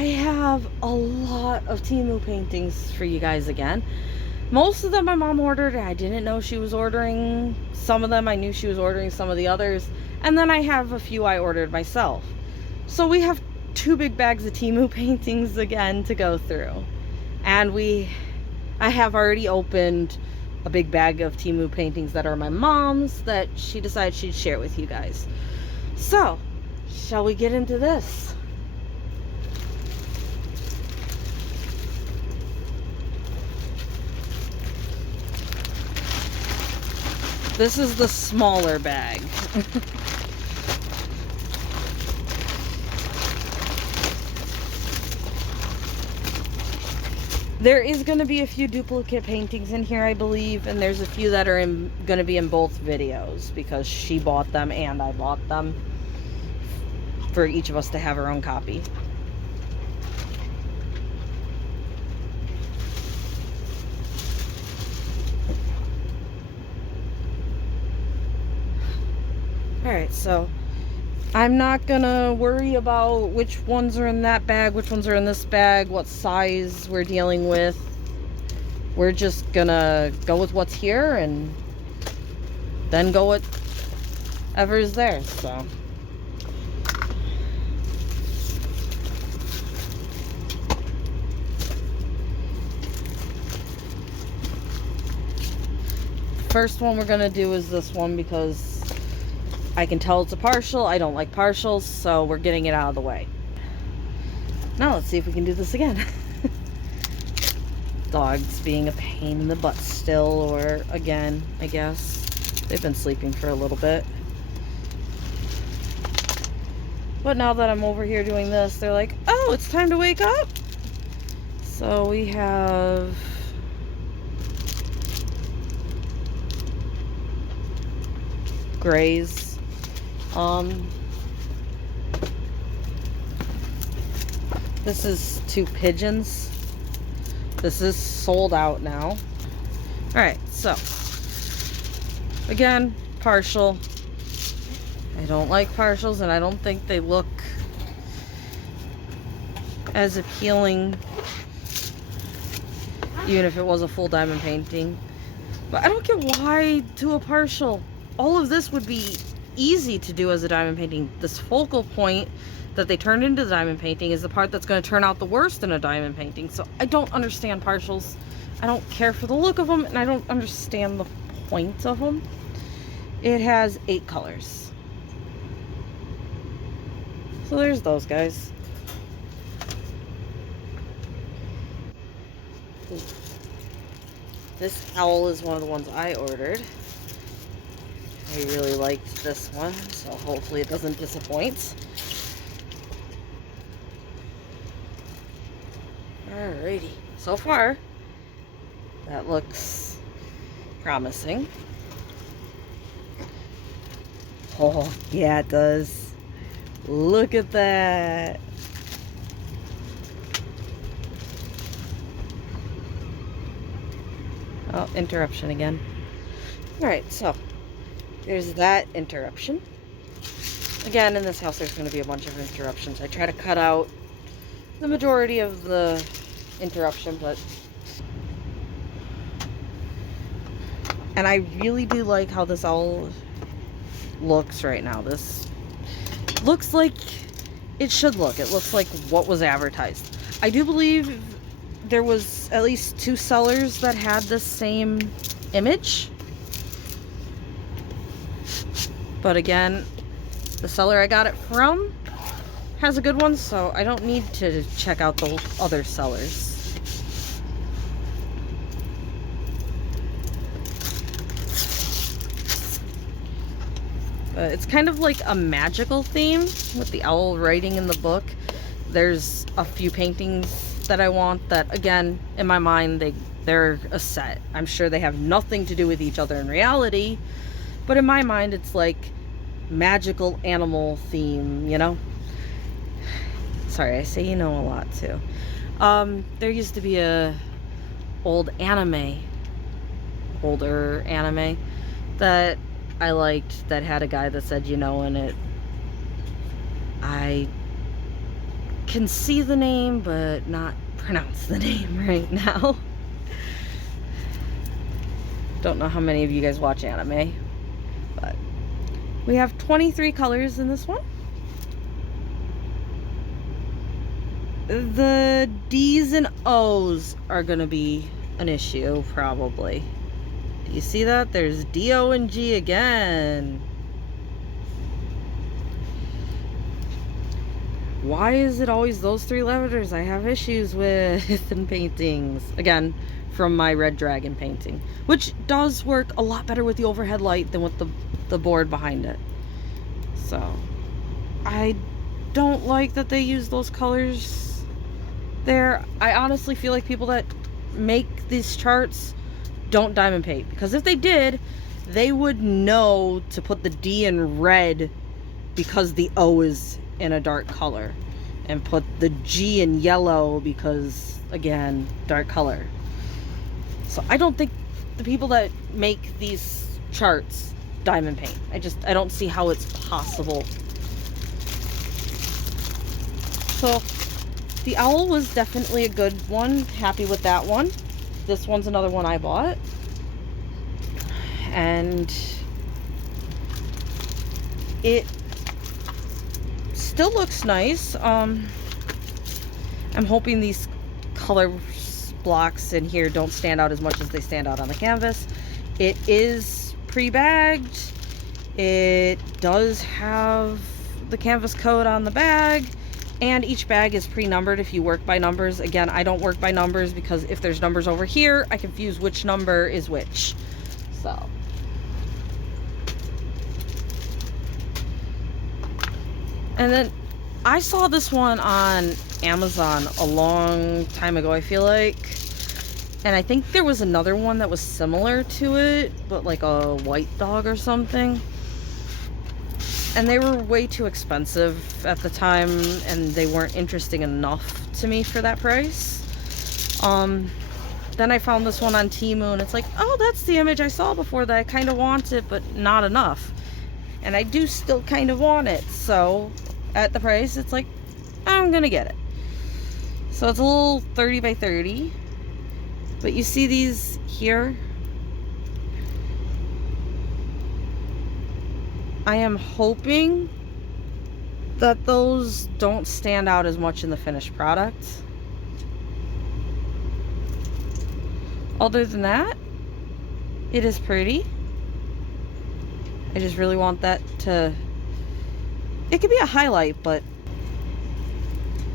I have a lot of Temu paintings for you guys again. Most of them my mom ordered. I didn't know she was ordering some of them. I knew she was ordering some of the others. And then I have a few I ordered myself. So we have 2 big bags of Temu paintings again to go through. And I have already opened a big bag of Temu paintings that are my mom's that she decided she'd share with you guys. So, shall we get into this? This is the smaller bag. There is going to be a few duplicate paintings in here, I believe, and there's a few that are going to be in both videos because she bought them and I bought them for each of us to have our own copy. Alright, so I'm not gonna worry about which ones are in that bag, which ones are in this bag, what size we're dealing with. We're just gonna go with what's here and then go with whatever's there, so. First one we're gonna do is this one because I can tell it's a partial. I don't like partials, so we're getting it out of the way. Now let's see if we can do this again. Dogs being a pain in the butt still, or again, I guess. They've been sleeping for a little bit. But now that I'm over here doing this, they're like, oh, it's time to wake up. So we have grays. This is 2 pigeons. This is sold out now. Alright, so again, partial. I don't like partials and I don't think they look as appealing even if it was a full diamond painting. But I don't get why do a partial. All of this would be easy to do as a diamond painting. This focal point that they turned into the diamond painting is the part that's going to turn out the worst in a diamond painting. So I don't understand partials. I don't care for the look of them, and I don't understand the point of them. It has 8 colors. So there's those guys. This owl is one of the ones I ordered. I really liked this one, so hopefully it doesn't disappoint. Alrighty, so far that looks promising. Oh, yeah, it does. Look at that. Oh, interruption again. Alright, so there's that interruption. Again, in this house there's going to be a bunch of interruptions. I try to cut out the majority of the interruption, but... And I really do like how this all looks right now. This looks like it should look. It looks like what was advertised. I do believe there was at least 2 sellers that had this same image. But again, the seller I got it from has a good one, so I don't need to check out the other sellers. It's kind of like a magical theme with the owl writing in the book. There's a few paintings that I want that, again, in my mind, they're a set. I'm sure they have nothing to do with each other in reality, but in my mind, it's like magical animal theme, you know? Sorry, I say you know a lot too. There used to be a older anime that I liked that had a guy that said, you know, in it. I can see the name, but not pronounce the name right now. Don't know how many of you guys watch anime, but we have 23 colors in this one. The D's and O's are gonna be an issue, probably. Do you see that? There's D, O, and G again. Why is it always those three letters I have issues with in paintings? Again, from my Red Dragon painting, which does work a lot better with the overhead light than with the board behind it. So, I don't like that they use those colors there. I honestly feel like people that make these charts don't diamond paint, because if they did, they would know to put the D in red because the O is in a dark color, and put the G in yellow because, again, dark color. So I don't think the people that make these charts diamond paint. I don't see how it's possible. So the owl was definitely a good one. Happy with that one. This one's another one I bought. And it still looks nice. I'm hoping these color blocks in here don't stand out as much as they stand out on the canvas. It is pre-bagged. It does have the canvas code on the bag, and each bag is pre-numbered if you work by numbers. Again, I don't work by numbers because if there's numbers over here, I confuse which number is which. So and then I saw this one on Amazon a long time ago, I feel like. And I think there was another one that was similar to it, but like a white dog or something. And they were way too expensive at the time, and they weren't interesting enough to me for that price. Then I found this one on Temu, and it's like, oh, that's the image I saw before that I kind of want it, but not enough. And I do still kind of want it, so at the price, it's like, I'm gonna get it. So it's a little 30 by 30, but you see these here? I am hoping that those don't stand out as much in the finished product. Other than that, it is pretty. I just really want that to... It could be a highlight, but...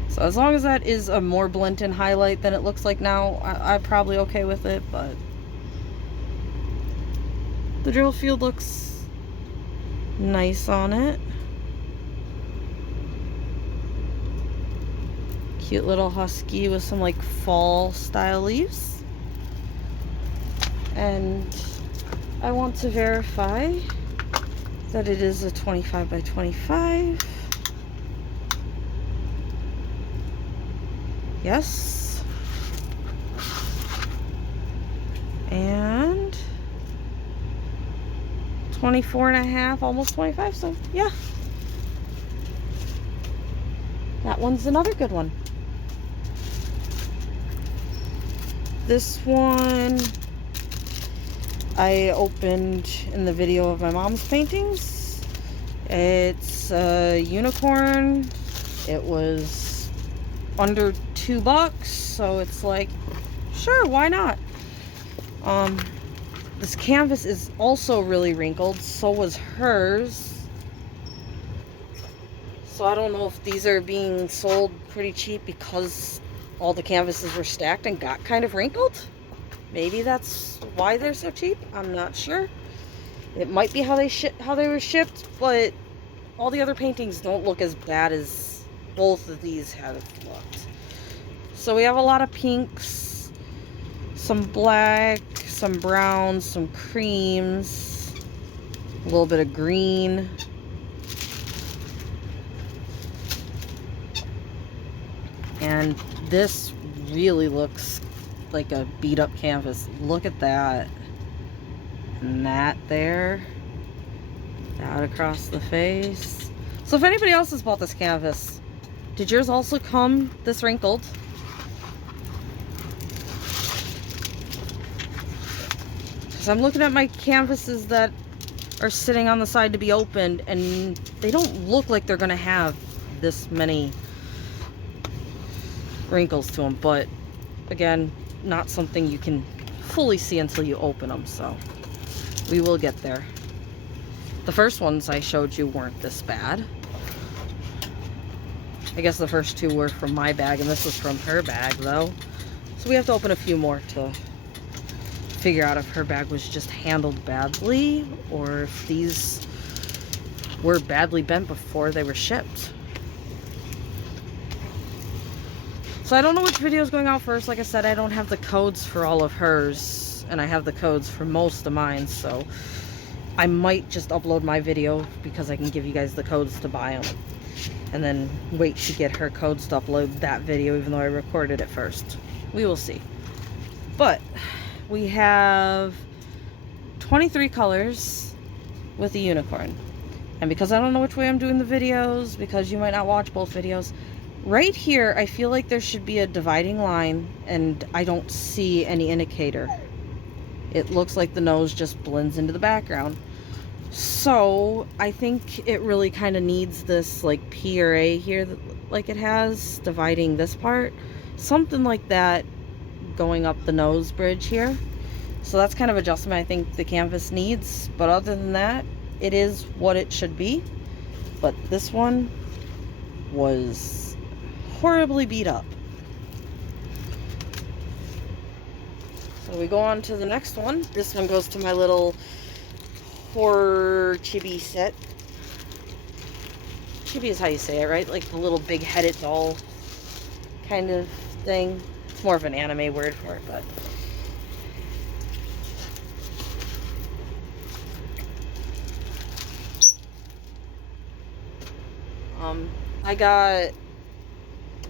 So as long as that is a more blend-in highlight than it looks like now, I'm probably okay with it, but... The drill field looks nice on it. Cute little husky with some like fall style leaves. And I want to verify that it is a 25 by 25. Yes. And 24 and a half, almost 25, so yeah. That one's another good one. This one I opened in the video of my mom's paintings. It's a unicorn. It was under $2, so it's like, sure, why not? This canvas is also really wrinkled, so was hers. So I don't know if these are being sold pretty cheap because all the canvases were stacked and got kind of wrinkled. Maybe that's why they're so cheap. I'm not sure. It might be how they were shipped, but all the other paintings don't look as bad as both of these have looked. So we have a lot of pinks, some black, some browns, some creams, a little bit of green. And this really looks like a beat up canvas. Look at that. And that there. That across the face. So if anybody else has bought this canvas, Did yours also come this wrinkled? Because I'm looking at my canvases that are sitting on the side to be opened, and they don't look like they're gonna have this many wrinkles to them, but again, not something you can fully see until you open them, so we will get there. The first ones I showed you weren't this bad. I guess the first two were from my bag, and this was from her bag, though. So we have to open a few more to figure out if her bag was just handled badly, or if these were badly bent before they were shipped. So I don't know which video is going out first. Like I said, I don't have the codes for all of hers, and I have the codes for most of mine, so I might just upload my video because I can give you guys the codes to buy them, and then wait to get her codes to upload that video, even though I recorded it first. We will see. But we have 23 colors with a unicorn. And because I don't know which way I'm doing the videos, because you might not watch both videos, right here I feel like there should be a dividing line, and I don't see any indicator. It looks like the nose just blends into the background. So I think it really kind of needs this like P or A here, like it has, dividing this part. Something like that going up the nose bridge here. So that's kind of adjustment I think the canvas needs. But other than that, it is what it should be. But this one was horribly beat up. So we go on to the next one. This one goes to my little horror chibi set. Chibi is how you say it, right? Like the little big-headed doll kind of thing. It's more of an anime word for it, but I got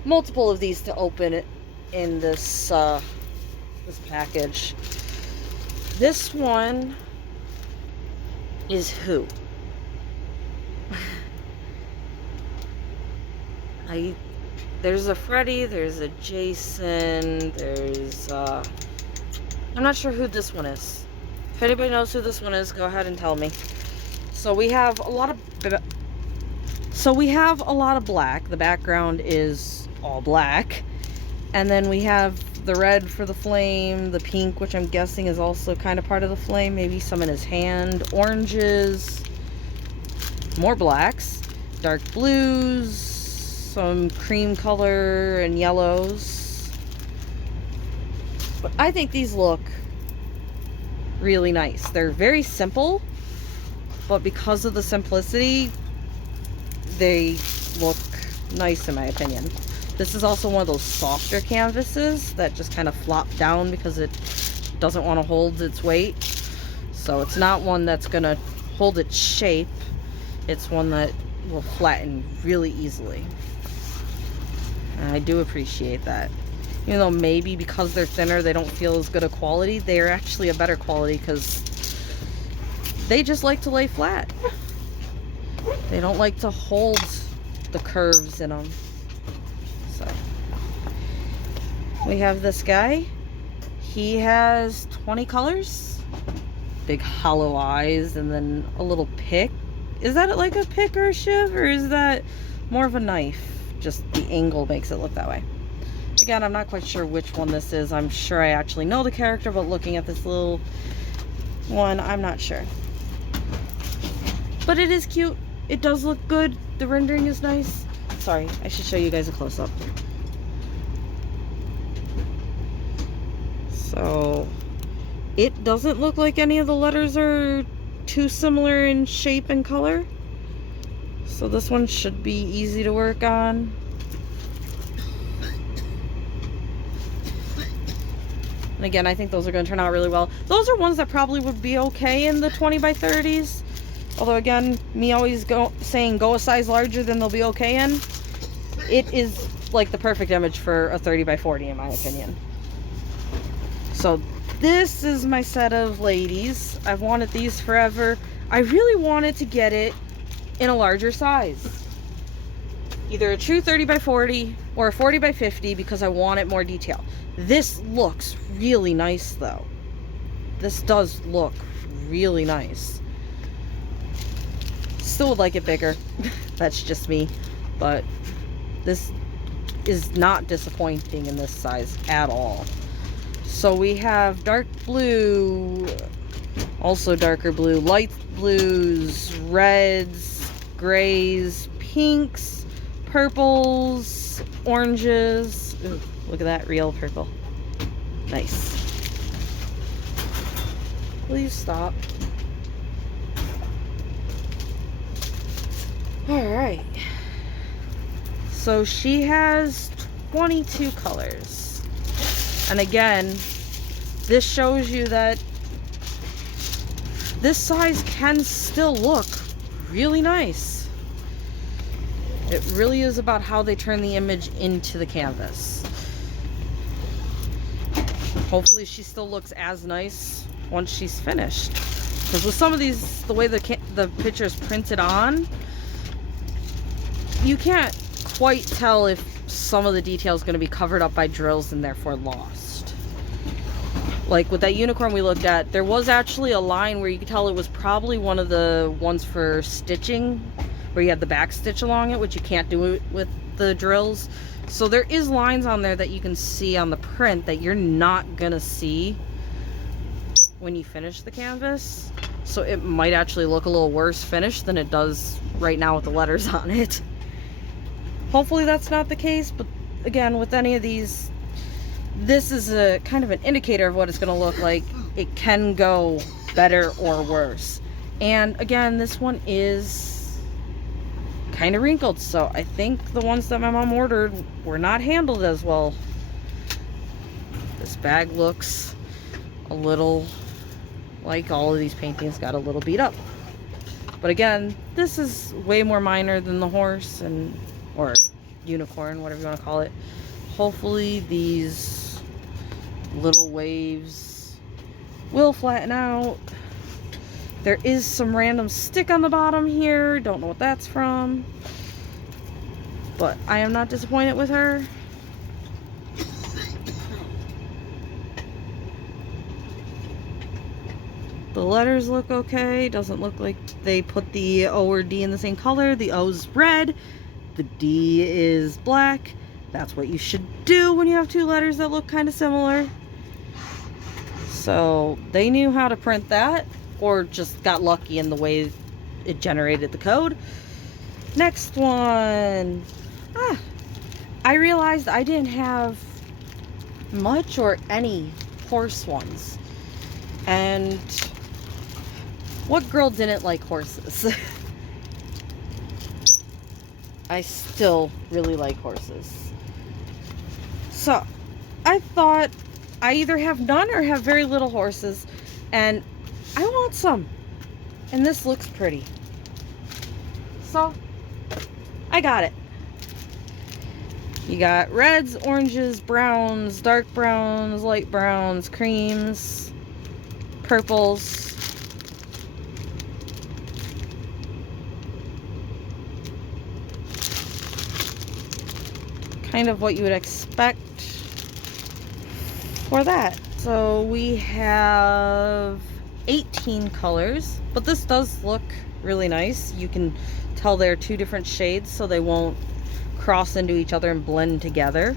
multiple of these to open in this this package. This one is who? There's a Freddy, there's a Jason, there's I'm not sure who this one is. If anybody knows who this one is, go ahead and tell me. So we have a lot of black. The background is all black. And then we have the red for the flame, the pink, which I'm guessing is also kind of part of the flame, maybe some in his hand, oranges, more blacks, dark blues, some cream color and yellows. But I think these look really nice. They're very simple, but because of the simplicity, they look nice in my opinion. This is also one of those softer canvases that just kind of flop down because it doesn't want to hold its weight. So it's not one that's going to hold its shape. It's one that will flatten really easily. And I do appreciate that. Even though maybe because they're thinner, they don't feel as good a quality, they are actually a better quality because they just like to lay flat. They don't like to hold the curves in them. So we have this guy. He has 20 colors, big hollow eyes, and then a little pick. Is that like a pick or a shiv, or is that more of a knife? Just the angle makes it look that way. Again, I'm not quite sure which one this is. I'm sure I actually know the character, but looking at this little one, I'm not sure. But it is cute. It does look good. The rendering is nice. Sorry, I should show you guys a close-up. So it doesn't look like any of the letters are too similar in shape and color. So this one should be easy to work on. And again, I think those are going to turn out really well. Those are ones that probably would be okay in the 20 by 30s. Although again, me always saying go a size larger than they'll be okay in. It is like the perfect image for a 30 by 40 in my opinion. So this is my set of ladies. I've wanted these forever. I really wanted to get it in a larger size. either a true 30 by 40 or a 40 by 50 because I wanted more detail. This looks really nice though. This does look really nice. Still would like it bigger. That's just me. But this is not disappointing in this size at all. So we have dark blue, also darker blue, light blues, reds, grays, pinks, purples, oranges. Ooh, look at that real purple. Nice. Will you stop? Alright. So she has 22 colors. And again, this shows you that this size can still look really nice. It really is about how they turn the image into the canvas. Hopefully she still looks as nice once she's finished. Because with some of these, the way the picture is printed on, you can't quite tell if some of the detail is going to be covered up by drills and therefore lost. Like with that unicorn we looked at, there was actually a line where you could tell it was probably one of the ones for stitching, where you have the back stitch along it, which you can't do it with the drills. So there is lines on there that you can see on the print that you're not gonna see when you finish the canvas. So it might actually look a little worse finished than it does right now with the letters on it. Hopefully that's not the case, but again, with any of these, this is a kind of an indicator of what it's going to look like. It can go better or worse. And again, this one is kind of wrinkled, so I think the ones that my mom ordered were not handled as well. This bag looks a little like all of these paintings got a little beat up. But again, this is way more minor than the horse or unicorn, whatever you want to call it. Hopefully these little waves will flatten out. There is some random stick on the bottom here. Don't know what that's from. But I am not disappointed with her. The letters look okay. Doesn't look like they put the O or D in the same color. The O's red. The D is black. That's what you should do when you have two letters that look kind of similar. So they knew how to print that, or just got lucky in the way it generated the code. Next one. I realized I didn't have much or any horse ones. And what girl didn't like horses? I still really like horses. So I thought I either have none or have very little horses, and I want some. And this looks pretty. So I got it. You got reds, oranges, browns, dark browns, light browns, creams, purples. Kind of what you would expect for that. So we have 18 colors, but this does look really nice. You can tell they're two different shades, so they won't cross into each other and blend together.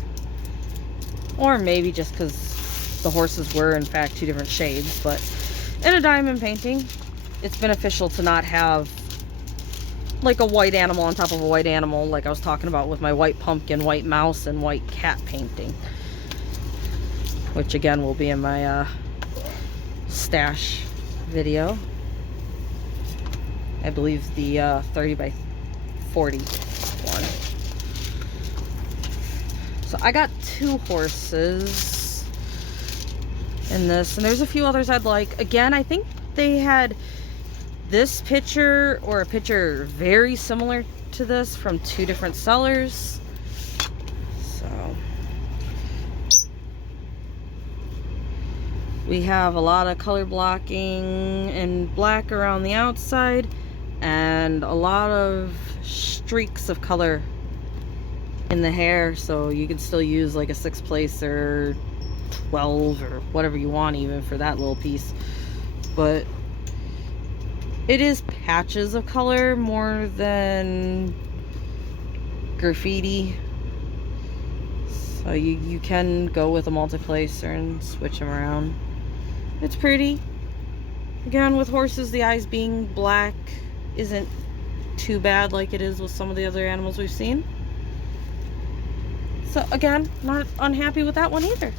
Or maybe just because the horses were in fact two different shades. But in a diamond painting, it's beneficial to not have like a white animal on top of a white animal, like I was talking about with my white pumpkin, white mouse, and white cat painting, which again will be in my stash video. I believe the 30 by 40 one. So I got two horses in this, and there's a few others I'd like. Again, I think they had this picture or a picture very similar to this from two different sellers. So we have a lot of color blocking and black around the outside and a lot of streaks of color in the hair, so you can still use like a 6 place or 12 or whatever you want even for that little piece. But it is patches of color more than graffiti. So you can go with a multiplacer and switch them around. It's pretty. Again, with horses, the eyes being black isn't too bad like it is with some of the other animals we've seen. So again, not unhappy with that one either.